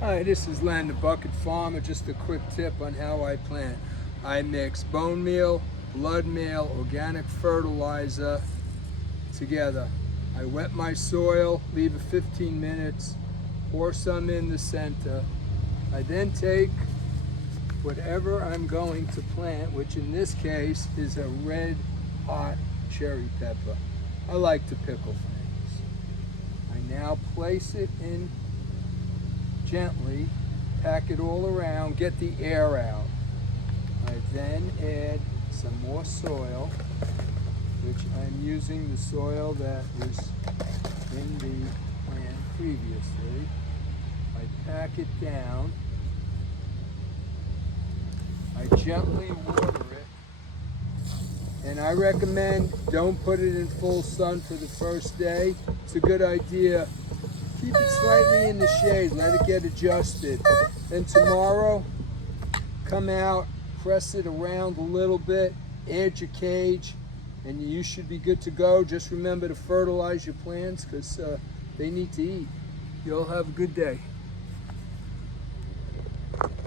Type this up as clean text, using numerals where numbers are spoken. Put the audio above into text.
Hi, this is Len, the Bucket Farmer. Just a quick tip on how I plant. I mix bone meal, blood meal, organic fertilizer together. I wet my soil, leave it 15 minutes, pour some in the center. I then take whatever I'm going to plant, which in this case is a red hot cherry pepper. I like to pickle things. I now place it in gently, pack it all around, get the air out. I then add some more soil, which I'm using the soil that was in the plant previously. I pack it down. I gently water it. And I recommend don't put it in full sun for the first day. It's a good idea. Keep it slightly in the shade, let it get adjusted. Then tomorrow, come out, press it around a little bit, add your cage, and you should be good to go. Just remember to fertilize your plants because they need to eat. You all have a good day.